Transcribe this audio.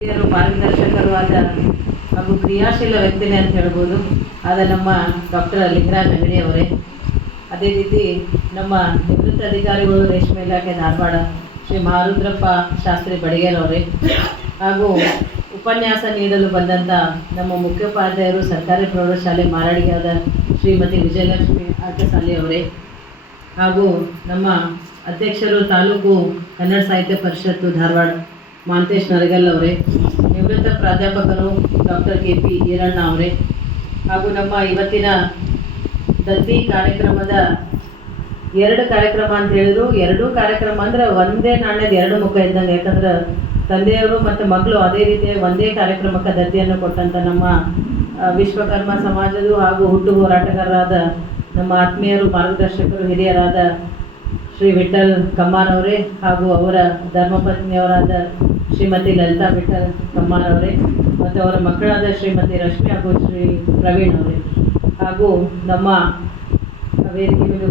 ಮಾರ್ಗದರ್ಶಕರು ಆದ ಹಾಗೂ ಕ್ರಿಯಾಶೀಲ ವ್ಯಕ್ತಿನೇ ಅಂತ ಹೇಳ್ಬೋದು ಆದ ನಮ್ಮ ಡಾಕ್ಟರ್ ಲಿಂಗರಾಜ್ ಅಂಗಡಿ ಅವರೇ. ಅದೇ ರೀತಿ ನಮ್ಮ ನಿವೃತ್ತ ಅಧಿಕಾರಿಗಳು ರೇಷ್ಮೆ ಇಲಾಖೆ ಧಾರವಾಡ ಶ್ರೀ ಮಹಾರುದ್ರಪ್ಪ ಶಾಸ್ತ್ರಿ ಬಡಿಗೇರ್ ಅವರೇ, ಹಾಗೂ ಉಪನ್ಯಾಸ ನೀಡಲು ಬಂದಂಥ ನಮ್ಮ ಮುಖ್ಯೋಪಾಧ್ಯಾಯರು ಸರ್ಕಾರಿ ಪ್ರೌಢಶಾಲೆ ಮಾರಾಡಿಗೆ ಆದ ಶ್ರೀಮತಿ ವಿಜಯಲಕ್ಷ್ಮಿ ಆಟಸಾಲಿ ಅವರೇ, ಹಾಗೂ ನಮ್ಮ ಅಧ್ಯಕ್ಷರು ತಾಲೂಕು ಕನ್ನಡ ಸಾಹಿತ್ಯ ಪರಿಷತ್ತು ಧಾರವಾಡ ಮಾಂತೇಶ್ ನರಗಲ್ ಅವರೇ, ನಿವೃತ್ತ ಪ್ರಾಧ್ಯಾಪಕರು ಡಾಕ್ಟರ್ KP ಈರಣ್ಣ ಅವರೇ, ಹಾಗೂ ನಮ್ಮ ಇವತ್ತಿನ ದತ್ತಿ ಕಾರ್ಯಕ್ರಮದ 2 ಕಾರ್ಯಕ್ರಮ ಅಂತ ಹೇಳಿದ್ರು. 2 ಕಾರ್ಯಕ್ರಮ ಅಂದರೆ ಒಂದೇ ನಾಣ್ಯದ 2 ಮುಖ ಇದ್ದಂಗೆ. ಯಾಕಂದ್ರೆ ತಂದೆಯವರು ಮತ್ತು ಮಕ್ಕಳು ಅದೇ ರೀತಿಯ ಒಂದೇ ಕಾರ್ಯಕ್ರಮಕ್ಕೆ ದತ್ತಿಯನ್ನು ಕೊಟ್ಟಂಥ ನಮ್ಮ ವಿಶ್ವಕರ್ಮ ಸಮಾಜದ ಹಾಗೂ ಹುಟ್ಟು ಹೋರಾಟಗಾರರಾದ ನಮ್ಮ ಆತ್ಮೀಯರು ಮಾರ್ಗದರ್ಶಕರು ಹಿರಿಯರಾದ ಶ್ರೀ ವಿಠಲ್ ಕಮ್ಮಾರ್ ಅವರೇ, ಹಾಗೂ ಅವರ ಧರ್ಮಪತ್ನಿಯವರಾದ ಶ್ರೀಮತಿ ಲಲಿತಾ ವಿಠಲ್ ಕಮ್ಮಾರ್ ಅವರೇ, ಮತ್ತು ಅವರ ಮಕ್ಕಳಾದ ಶ್ರೀಮತಿ ರಶ್ಮಿ ಹಾಗೂ ಶ್ರೀ ಪ್ರವೀಣ್ ಅವರೇ, ಹಾಗೂ ನಮ್ಮ ವೇದಿಕೆ ಮೇಲೆ